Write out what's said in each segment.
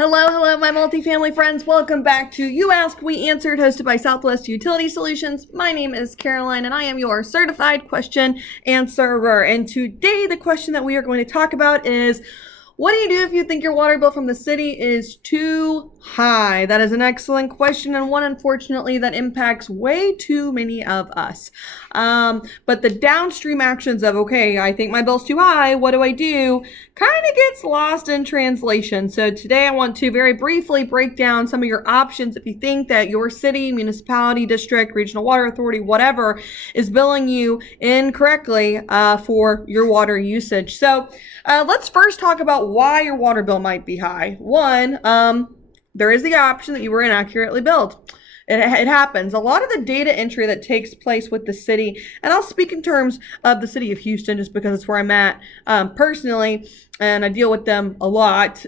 Hello, my multifamily friends. Welcome back to You Asked, We Answered, hosted by Southwest Utility Solutions. My name is Caroline, and I am your certified question answerer. And today, the question that we are going to talk about is, what do you do if you think your water bill from the city is too high? That is an excellent question, and one, unfortunately, that impacts way too many of us. But the downstream actions of, okay, I think my bill's too high, what do I do, kind of gets lost in translation. So today I want to very briefly break down some of your options if you think that your city, municipality, district, regional water authority, whatever, is billing you incorrectly for your water usage. So let's first talk about why your water bill might be high. One, there is the option that you were inaccurately billed. It happens. A lot of the data entry that takes place with the city, and I'll speak in terms of the city of Houston just because it's where I'm at personally, and I deal with them a lot.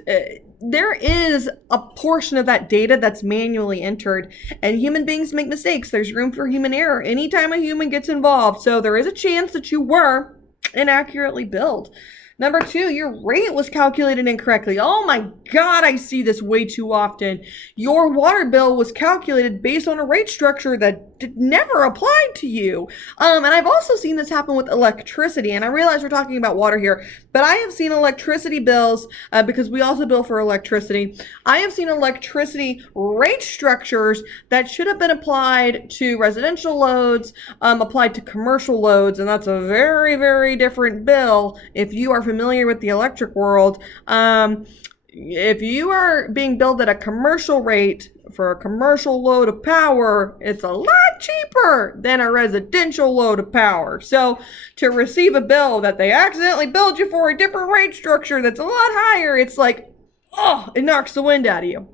There is a portion of that data that's manually entered, and human beings make mistakes. There's room for human error anytime a human gets involved. So there is a chance that you were inaccurately billed. Number two, your rate was calculated incorrectly. Oh my God, I see this way too often. Your water bill was calculated based on a rate structure that never applied to you. And I've also seen this happen with electricity, and I realize we're talking about water here, but I have seen electricity bills, because we also bill for electricity. I have seen electricity rate structures that should have been applied to residential loads, applied to commercial loads, and that's a very, very different bill if you are familiar with the electric world. If you are being billed at a commercial rate for a commercial load of power, it's a lot cheaper than a residential load of power. So to receive a bill that they accidentally billed you for a different rate structure that's a lot higher, it's like, oh, it knocks the wind out of you.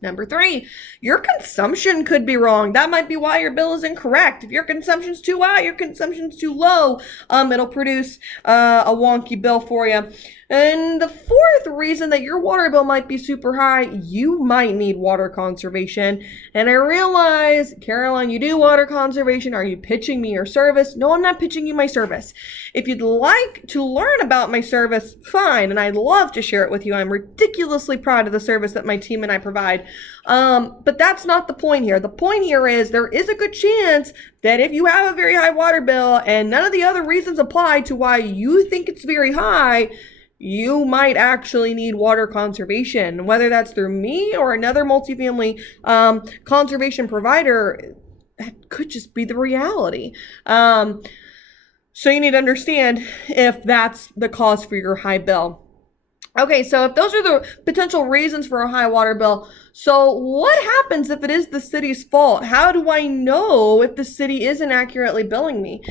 Number three, your consumption could be wrong. That might be why your bill is incorrect. If your consumption's too high, your consumption's too low, it'll produce a wonky bill for you. And the fourth reason that your water bill might be super high, you might need water conservation. And I realize, Caroline, you do water conservation. Are you pitching me your service? No, I'm not pitching you my service. If you'd like to learn about my service, fine, and I'd love to share it with you. I'm ridiculously proud of the service that my team and I provide. But that's not the point here. The point here is there is a good chance that if you have a very high water bill and none of the other reasons apply to why you think it's very high, you might actually need water conservation, whether that's through me or another multifamily conservation provider. That could just be the reality. So you need to understand if that's the cause for your high bill. Okay, so if those are the potential reasons for a high water bill, so what happens if it is the city's fault? How do I know if the city is inaccurately billing me?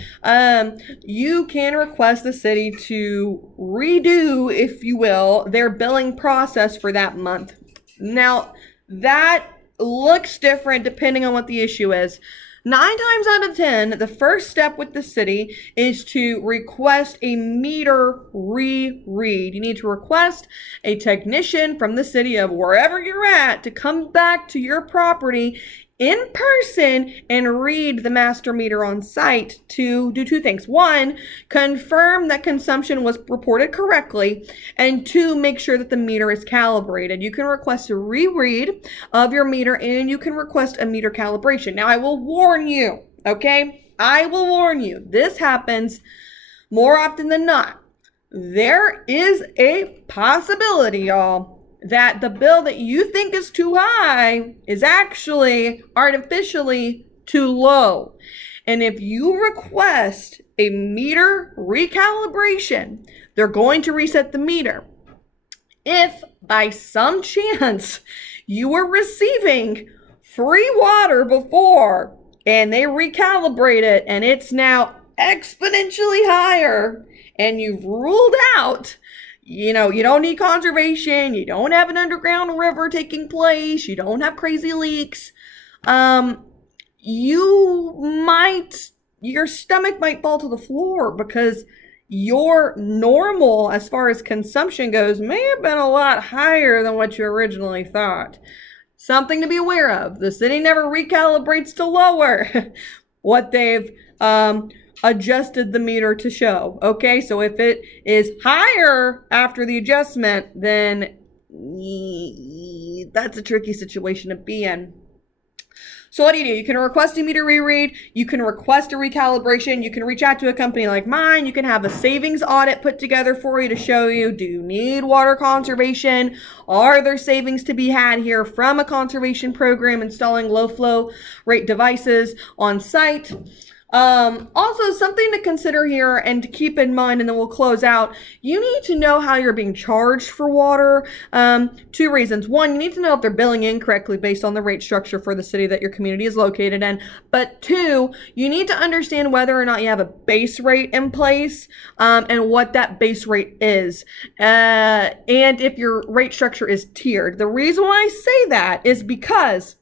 You can request the city to redo, if you will, their billing process for that month. Now, that looks different depending on what the issue is. 9 times out of 10, the first step with the city is to request a meter reread. You need to request a technician from the city of wherever you're at to come back to your property in person and read the master meter on site to do two things. One, confirm that consumption was reported correctly, and two, make sure that the meter is calibrated. You can request a reread of your meter, and you can request a meter calibration. Now, I will warn you, okay? I will warn you, this happens more often than not. There is a possibility, y'all, that the bill that you think is too high is actually artificially too low. And if you request a meter recalibration, they're going to reset the meter. If by some chance you were receiving free water before and they recalibrate it and it's now exponentially higher and you've ruled out, you don't need conservation, you don't have an underground river taking place, you don't have crazy leaks, your stomach might fall to the floor because your normal, as far as consumption goes, may have been a lot higher than what you originally thought. Something to be aware of. The city never recalibrates to lower what they've adjusted the meter to show. Okay, so if it is higher after the adjustment, then that's a tricky situation to be in. So what do? You can request a meter reread, you can request a recalibration, you can reach out to a company like mine, you can have a savings audit put together for you to show you, do you need water conservation? Are there savings to be had here from a conservation program installing low flow rate devices on site? Also, something to consider here and to keep in mind, and then we'll close out. You need to know how you're being charged for water. Two reasons. One, you need to know if they're billing incorrectly based on the rate structure for the city that your community is located in. But two, you need to understand whether or not you have a base rate in place, and what that base rate is. And if your rate structure is tiered. The reason why I say that is because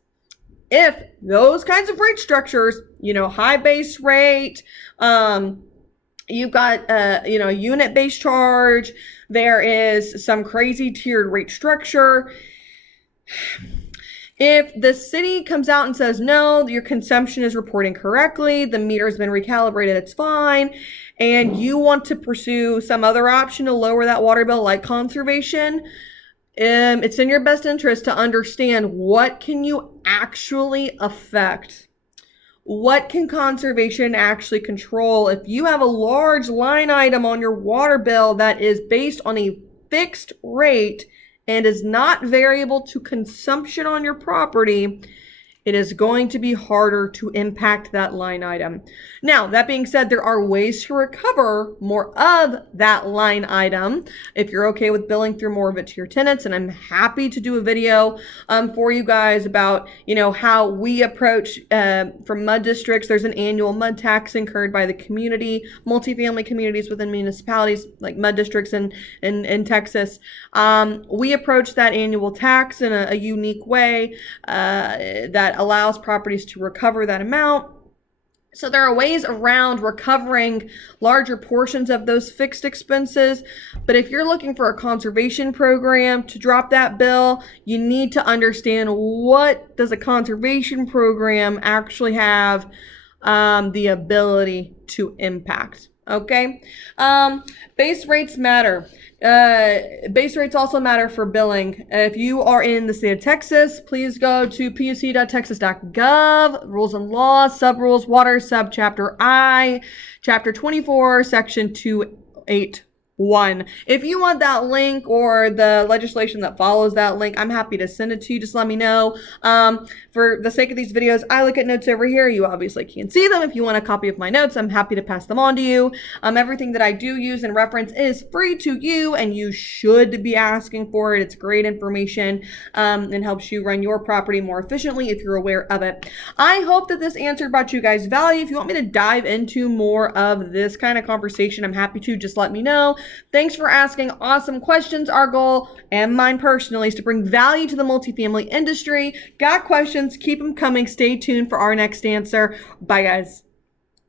if those kinds of rate structures, high base rate, you've got, unit-based charge, there is some crazy tiered rate structure. If the city comes out and says, no, your consumption is reporting correctly, the meter has been recalibrated, it's fine, and you want to pursue some other option to lower that water bill like conservation, it's in your best interest to understand what can you actually affect. What can conservation actually control? If you have a large line item on your water bill that is based on a fixed rate and is not variable to consumption on your property, it is going to be harder to impact that line item. Now, that being said, there are ways to recover more of that line item if you're okay with billing through more of it to your tenants. And I'm happy to do a video for you guys about, how we approach from mud districts. There's an annual mud tax incurred by the community, multifamily communities within municipalities like mud districts in Texas. We approach that annual tax in a unique way that allows properties to recover that amount. So there are ways around recovering larger portions of those fixed expenses. But if you're looking for a conservation program to drop that bill, you need to understand, what does a conservation program actually have the ability to impact? Okay. Base rates matter. Base rates also matter for billing. If you are in the state of Texas, please go to puc.texas.gov, rules and laws, sub-rules, water, subchapter I, chapter 24, section 281. If you want that link or the legislation that follows that link, I'm happy to send it to you. Just let me know. For the sake of these videos, I look at notes over here. You obviously can't see them. If you want a copy of my notes, I'm happy to pass them on to you. Everything that I do use and reference is free to you, and you should be asking for it. It's great information and helps you run your property more efficiently if you're aware of it. I hope that this answer brought you guys value. If you want me to dive into more of this kind of conversation, I'm happy to. Just let me know. Thanks for asking awesome questions. Our goal, and mine personally, is to bring value to the multifamily industry. Got questions? Keep them coming. Stay tuned for our next answer. Bye, guys.